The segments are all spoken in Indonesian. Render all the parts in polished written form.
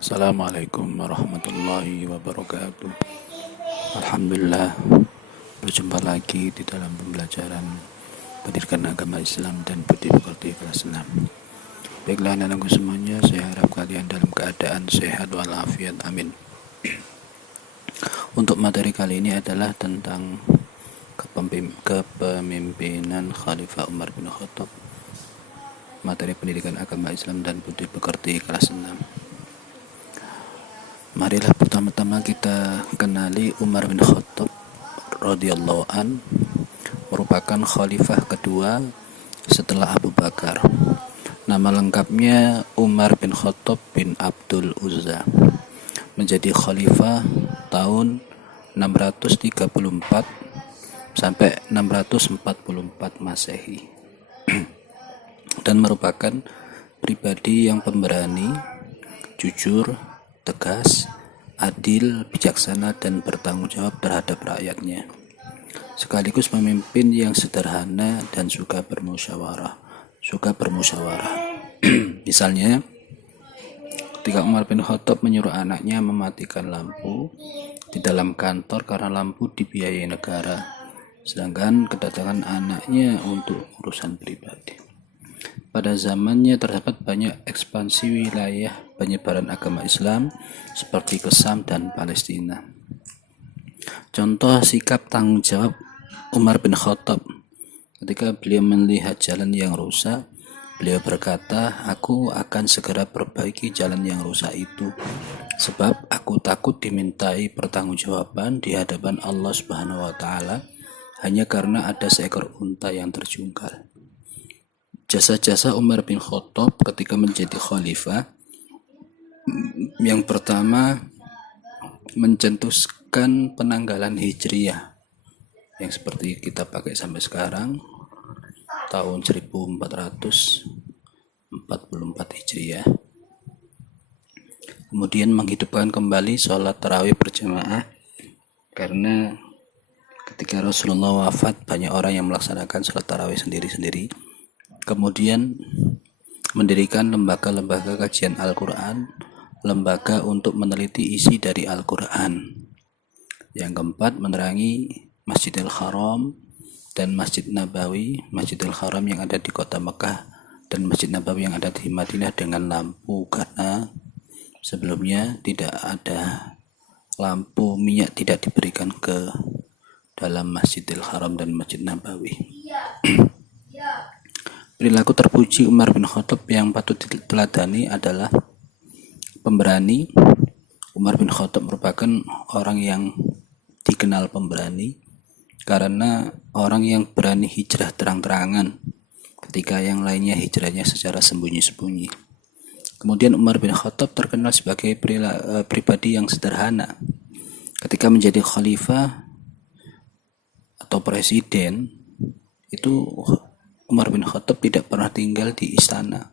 Assalamualaikum warahmatullahi wabarakatuh. Alhamdulillah, berjumpa lagi di dalam pembelajaran pendidikan agama Islam dan budi pekerti kelas 6. Baiklah anak-anakku semuanya, saya harap kalian dalam keadaan sehat walafiat, amin. Untuk materi kali ini adalah tentang kepemimpinan Khalifah Umar bin Khattab. Materi pendidikan agama Islam dan budi pekerti kelas 6. Marilah pertama-tama kita kenali Umar bin Khattab radhiyallahu an, merupakan khalifah kedua setelah Abu Bakar. Nama lengkapnya Umar bin Khattab bin Abdul Uzza. Menjadi khalifah tahun 634 sampai 644 Masehi. Dan merupakan pribadi yang pemberani, jujur, tegas, adil, bijaksana, dan bertanggung jawab terhadap rakyatnya. Sekaligus pemimpin yang sederhana dan suka bermusyawarah. Misalnya, ketika Umar bin Khattab menyuruh anaknya mematikan lampu di dalam kantor karena lampu dibiayai negara, sedangkan kedatangan anaknya untuk urusan pribadi. Pada zamannya terdapat banyak ekspansi wilayah penyebaran agama Islam seperti ke Syam dan Palestina. Contoh sikap tanggung jawab Umar bin Khattab ketika beliau melihat jalan yang rusak, beliau berkata, "Aku akan segera perbaiki jalan yang rusak itu, sebab aku takut dimintai pertanggungjawaban di hadapan Allah Subhanahu wa taala hanya karena ada seekor unta yang terjungkal." Jasa-jasa Umar bin Khattab ketika menjadi khalifah, yang pertama mencetuskan penanggalan hijriyah yang seperti kita pakai sampai sekarang, tahun 1444 hijriyah. Kemudian menghidupkan kembali sholat tarawih berjamaah, karena ketika Rasulullah wafat banyak orang yang melaksanakan sholat tarawih sendiri-sendiri. Kemudian mendirikan lembaga-lembaga kajian Al-Quran, lembaga untuk meneliti isi dari Al-Quran. Yang keempat, menerangi Masjidil Haram dan Masjid Nabawi, Masjidil Haram yang ada di kota Mekah dan Masjid Nabawi yang ada di Madinah dengan lampu, karena sebelumnya tidak ada lampu minyak, tidak diberikan ke dalam Masjidil Haram dan Masjid Nabawi. Perilaku terpuji Umar bin Khattab yang patut diteladani adalah pemberani. Umar bin Khattab merupakan orang yang dikenal pemberani karena orang yang berani hijrah terang-terangan ketika yang lainnya hijrahnya secara sembunyi-sembunyi. Kemudian Umar bin Khattab terkenal sebagai pribadi yang sederhana. Ketika menjadi khalifah atau presiden, itu Umar bin Khattab tidak pernah tinggal di istana,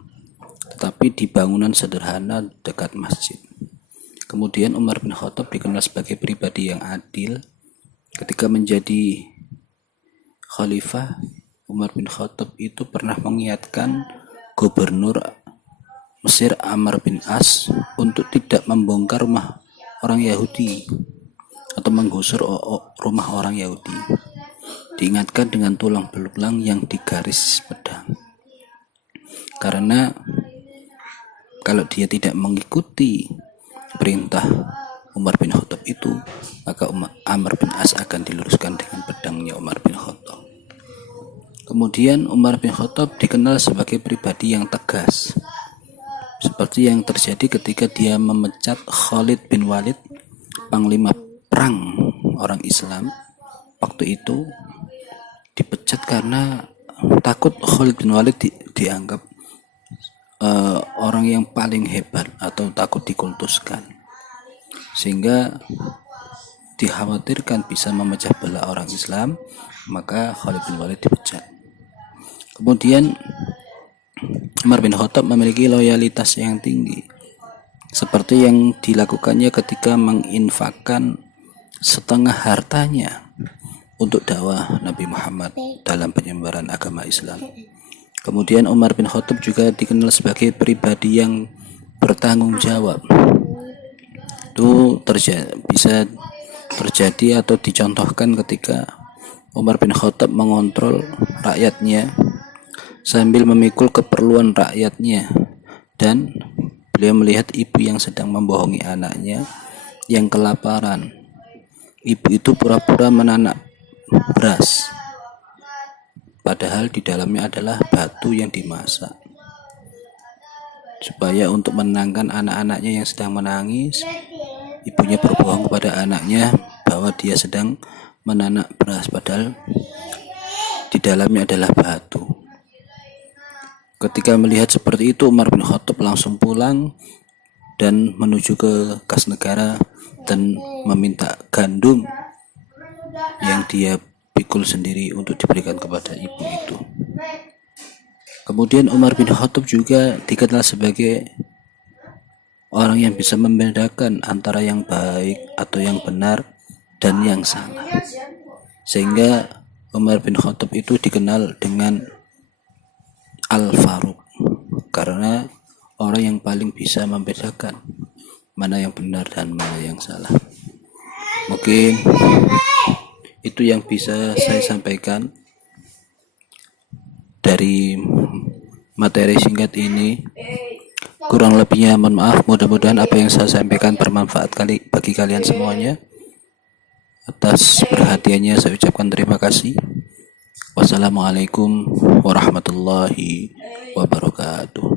tetapi di bangunan sederhana dekat masjid. Kemudian Umar bin Khattab dikenal sebagai pribadi yang adil. Ketika menjadi khalifah, Umar bin Khattab itu pernah mengingatkan gubernur Mesir Amr bin As untuk tidak membongkar rumah orang Yahudi atau menggusur rumah orang Yahudi. Diingatkan dengan tulang belulang yang digaris pedang, karena kalau dia tidak mengikuti perintah Umar bin Khattab itu, maka Amr bin As akan diluruskan dengan pedangnya Umar bin Khattab. Kemudian Umar bin Khattab dikenal sebagai pribadi yang tegas, seperti yang terjadi ketika dia memecat Khalid bin Walid, panglima perang orang Islam. Waktu itu dipecat karena takut Khalid bin Walid dianggap orang yang paling hebat atau takut dikultuskan, sehingga dikhawatirkan bisa memecah belah orang Islam, maka Khalid bin Walid dipecat. Kemudian Umar bin Khattab memiliki loyalitas yang tinggi, seperti yang dilakukannya ketika menginfakkan setengah hartanya untuk dakwah Nabi Muhammad dalam penyebaran agama Islam. Kemudian Umar bin Khattab juga dikenal sebagai pribadi yang bertanggung jawab. itu bisa terjadi atau dicontohkan ketika Umar bin Khattab mengontrol rakyatnya sambil memikul keperluan rakyatnya, dan beliau melihat ibu yang sedang membohongi anaknya yang kelaparan. Ibu itu pura-pura menanak beras, padahal di dalamnya adalah batu yang dimasak. Supaya untuk menenangkan anak-anaknya yang sedang menangis, ibunya berbohong kepada anaknya bahwa dia sedang menanak beras, padahal di dalamnya adalah batu. Ketika melihat seperti itu, Umar bin Khattab langsung pulang dan menuju ke kas negara dan meminta gandum yang dia pikul sendiri untuk diberikan kepada ibu itu. Kemudian Umar bin Khattab juga dikenal sebagai orang yang bisa membedakan antara yang baik atau yang benar dan yang salah. Sehingga Umar bin Khattab itu dikenal dengan Al-Faruq, karena orang yang paling bisa membedakan mana yang benar dan mana yang salah. Mungkin itu yang bisa saya sampaikan dari materi singkat ini. Kurang lebihnya mohon maaf. Mudah-mudahan apa yang saya sampaikan bermanfaat bagi kalian semuanya. Atas perhatiannya saya ucapkan terima kasih. Wassalamualaikum warahmatullahi wabarakatuh.